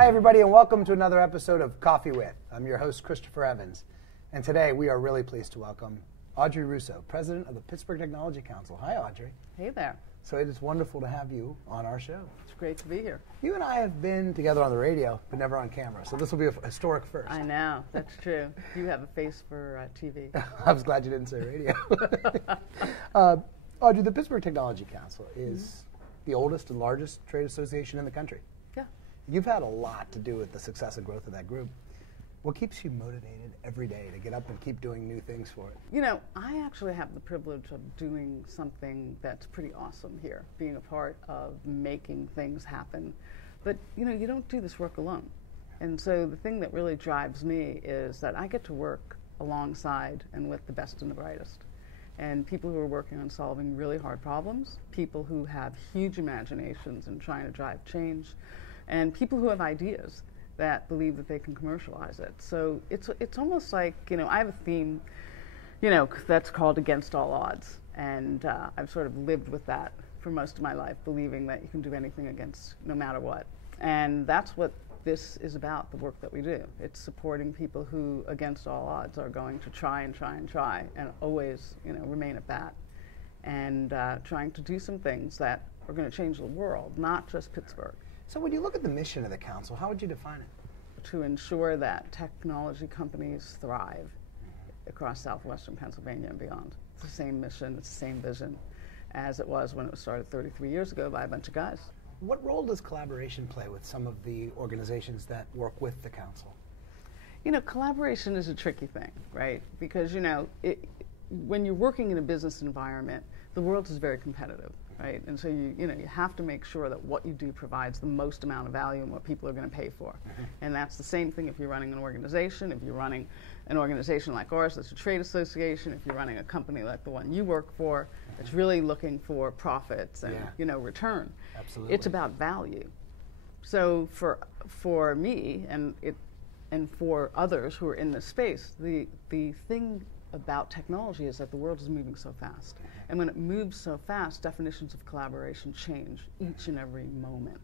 Hi, everybody, and welcome to another episode of Coffee With. I'm your host, Christopher Evans, and today we are really pleased to welcome Audrey Russo, President of the Pittsburgh Technology Council. Hi, Audrey. Hey there. So it is wonderful to have you on our show. It's great to be here. You and I have been together on the radio, but never on camera, so this will be a historic first. I know, that's true. You have a face for TV. I was glad you didn't say radio. Audrey, the Pittsburgh Technology Council is the oldest and largest trade association in the country. Yeah. You've had a lot to do with the success and growth of that group. What keeps you motivated every day to get up and keep doing new things for it? You know, I actually have the privilege of doing something that's pretty awesome here, being a part of making things happen. But, you know, you don't do this work alone. And so the thing that really drives me is that I get to work alongside and with the best and the brightest. And people who are working on solving really hard problems, people who have huge imaginations and trying to drive change, and people who have ideas that believe that they can commercialize it. So it's almost like, you know, I have a theme, you know, that's called Against All Odds. And I've sort of lived with that for most of my life, believing that you can do anything against no matter what. And that's what this is about, the work that we do. It's supporting people who, against all odds, are going to try and try and try and always, you know, remain at bat. And trying to do some things that are going to change the world, not just Pittsburgh. So when you look at the mission of the council, how would you define it? To ensure that technology companies thrive across southwestern Pennsylvania and beyond. It's the same mission, it's the same vision as it was when it was started 33 years ago by a bunch of guys. What role does collaboration play with some of the organizations that work with the council? You know, collaboration is a tricky thing, right? Because, you know, when you're working in a business environment, the world is very competitive. Right? And so you have to make sure that what you do provides the most amount of value and what people are going to pay for. And that's the same thing if you're running an organization. If you're running an organization like ours, that's a trade association. If you're running a company like the one you work for, it's really looking for profits and return. Absolutely. It's about value. So for me and for others who are in this space, the thing about technology is that the world is moving so fast. And when it moves so fast, definitions of collaboration change each and every moment.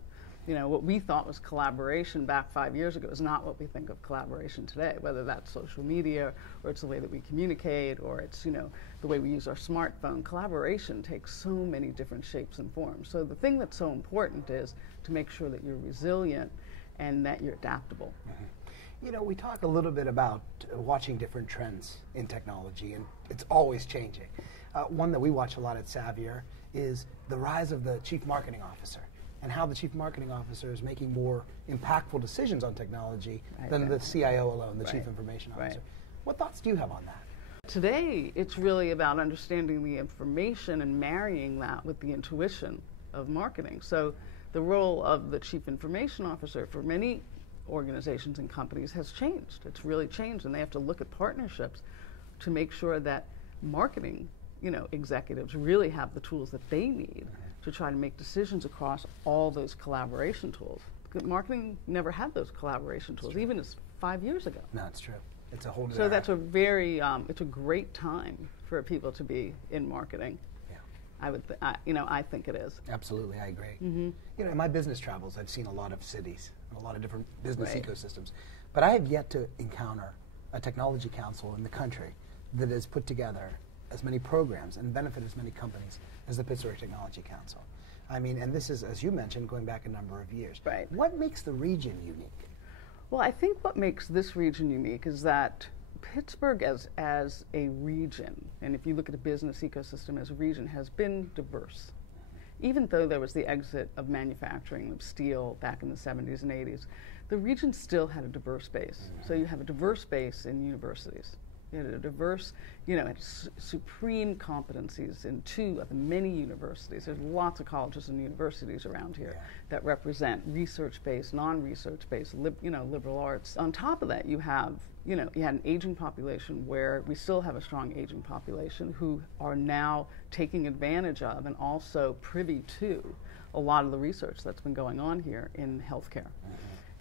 You know, what we thought was collaboration back 5 years ago is not what we think of collaboration today, whether that's social media or it's the way that we communicate or it's, you know, the way we use our smartphone. Collaboration takes so many different shapes and forms. So the thing that's so important is to make sure that you're resilient and that you're adaptable. You know, we talk a little bit about watching different trends in technology, and it's always changing. One that we watch a lot at Savier is the rise of the chief marketing officer and how the chief marketing officer is making more impactful decisions on technology than the CIO alone, the chief information officer. What thoughts do you have on that? Today, it's really about understanding the information and marrying that with the intuition of marketing. So the role of the chief information officer for many organizations and companies has changed. It's really changed, and they have to look at partnerships to make sure that marketing, you know, executives really have the tools that they need to try to make decisions across all those collaboration tools. Marketing never had those collaboration tools, even as 5 years ago. No, it's true. It's a whole new So era. that's a very, it's a great time for people to be in marketing. I think it is. Absolutely, I agree. You know, in my business travels, I've seen a lot of cities and a lot of different business ecosystems, but I have yet to encounter a technology council in the country that has put together as many programs and benefit as many companies as the Pittsburgh Technology Council. I mean, and this is, as you mentioned, going back a number of years. Right. What makes the region unique? Well, I think what makes this region unique is that Pittsburgh as a region, and if you look at the business ecosystem as a region, has been diverse. Even though there was the exit of manufacturing of steel back in the 70s and 80s, the region still had a diverse base. So you have a diverse base in universities. You had a diverse, you know, supreme competencies in 2 of the many universities. There's lots of colleges and universities around here that represent research-based, non-research-based, liberal arts. On top of that, you have, you had an aging population where we still have a strong aging population who are now taking advantage of and also privy to a lot of the research that's been going on here in healthcare.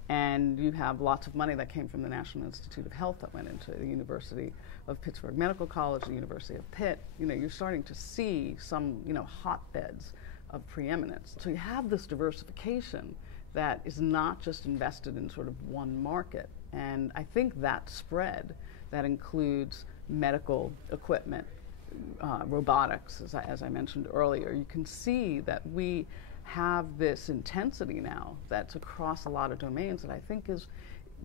And you have lots of money that came from the National Institute of Health that went into the University of Pittsburgh Medical College, the University of Pitt. You know, you're starting to see some, hotbeds of preeminence. So you have this diversification that is not just invested in sort of one market. And I think that spread, that includes medical equipment, robotics, as I mentioned earlier, you can see that we have this intensity now that's across a lot of domains that I think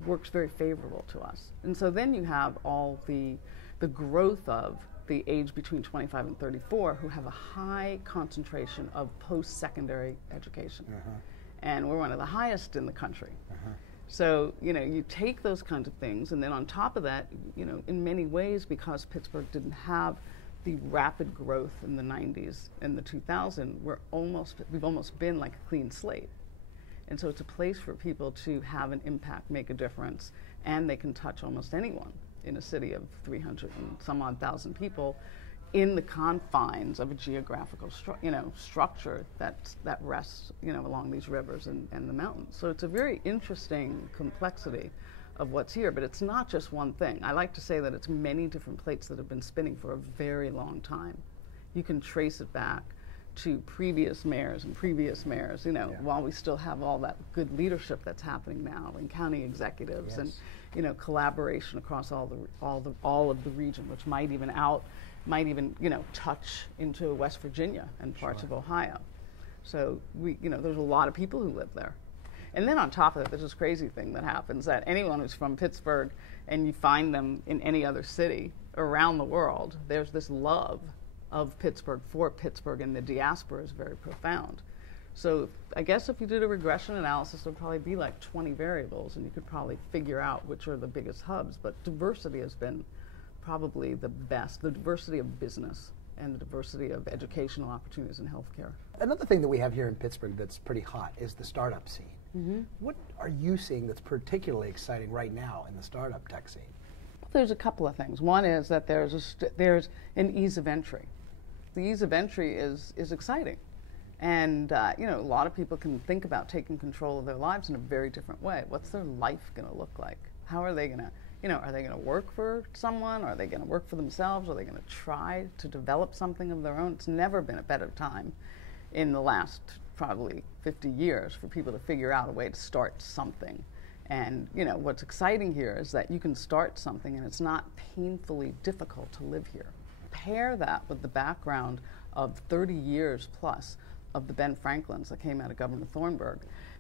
works very favorable to us. And so then you have all the growth of the age between 25 and 34 who have a high concentration of post-secondary education. And we're one of the highest in the country. So, you take those kinds of things, and then on top of that, in many ways, because Pittsburgh didn't have the rapid growth in the 90s and the 2000s, we've almost been like a clean slate. And so it's a place for people to have an impact, make a difference, and they can touch almost anyone in a city of 300 and some odd thousand people in the confines of a geographical structure that rests along these rivers and the mountains. So it's a very interesting complexity of what's here, but it's not just one thing. I like to say that it's many different plates that have been spinning for a very long time. You can trace it back to previous mayors, while we still have all that good leadership that's happening now, and county executives, and collaboration across all of the region, which might even touch into West Virginia and parts of Ohio. So there's a lot of people who live there. And then on top of that, there's this crazy thing that happens that anyone who's from Pittsburgh and you find them in any other city around the world, there's this love of Pittsburgh for Pittsburgh, and the diaspora is very profound. So I guess if you did a regression analysis, there'd probably be like 20 variables, and you could probably figure out which are the biggest hubs. But diversity has been probably the best, the diversity of business and the diversity of educational opportunities in healthcare. Another thing that we have here in Pittsburgh that's pretty hot is the startup scene. What are you seeing that's particularly exciting right now in the startup tech scene? There's a couple of things. One is that there's an ease of entry. The ease of entry is exciting. And a lot of people can think about taking control of their lives in a very different way. What's their life going to look like? How are they going to, are they going to work for someone? Are they going to work for themselves? Are they going to try to develop something of their own? It's never been a better time in the last probably 50 years for people to figure out a way to start something. And what's exciting here is that you can start something and it's not painfully difficult to live here. Pair that with the background of 30 years plus of the Ben Franklins that came out of Governor Thornburg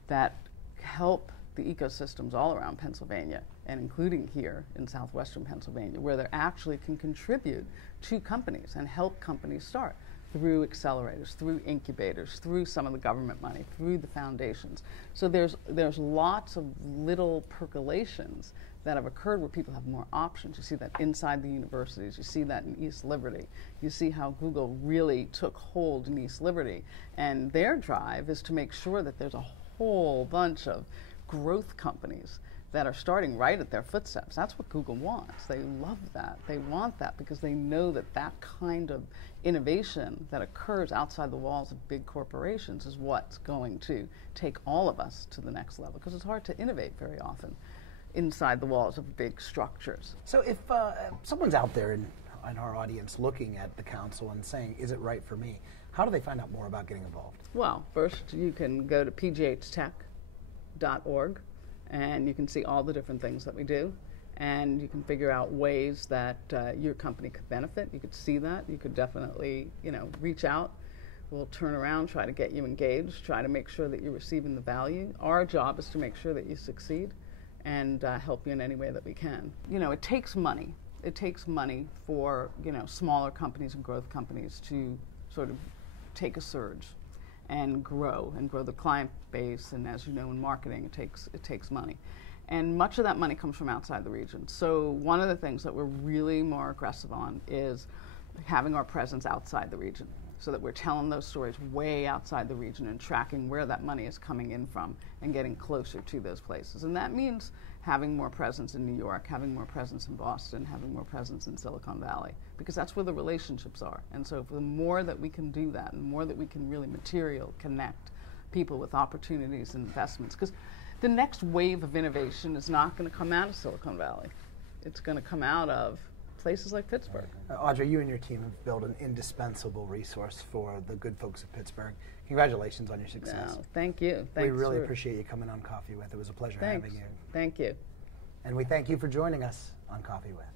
that help the ecosystems all around Pennsylvania, and including here in southwestern Pennsylvania, where they actually can contribute to companies and help companies start through accelerators, through incubators, through some of the government money, through the foundations. So there's lots of little percolations that have occurred where people have more options. You see that inside the universities. You see that in East Liberty. You see how Google really took hold in East Liberty. And their drive is to make sure that there's a whole bunch of growth companies that are starting right at their footsteps. That's what Google wants. They love that. They want that because they know that that kind of innovation that occurs outside the walls of big corporations is what's going to take all of us to the next level, because it's hard to innovate very often inside the walls of big structures. So if someone's out there in our audience looking at the council and saying, is it right for me? How do they find out more about getting involved? Well, first you can go to pghtech.org and you can see all the different things that we do, and you can figure out ways that your company could benefit. You could see that. You could definitely, reach out. We'll turn around, try to get you engaged, try to make sure that you're receiving the value. Our job is to make sure that you succeed and help you in any way that we can. It takes money. It takes money for, smaller companies and growth companies to sort of take a surge and grow the client base. And as you know, in marketing, it takes money. And much of that money comes from outside the region. So one of the things that we're really more aggressive on is having our presence outside the region, so that we're telling those stories way outside the region and tracking where that money is coming in from and getting closer to those places. And that means having more presence in New York, having more presence in Boston, having more presence in Silicon Valley, because that's where the relationships are. And so the more that we can do that, and the more that we can really connect people with opportunities and investments, because the next wave of innovation is not going to come out of Silicon Valley. It's going to come out of places like Pittsburgh. Audrey, you and your team have built an indispensable resource for the good folks of Pittsburgh. Congratulations on your success. No, thank you. We really appreciate you coming on Coffee With. It was a pleasure having you. Thank you. And we thank you for joining us on Coffee With.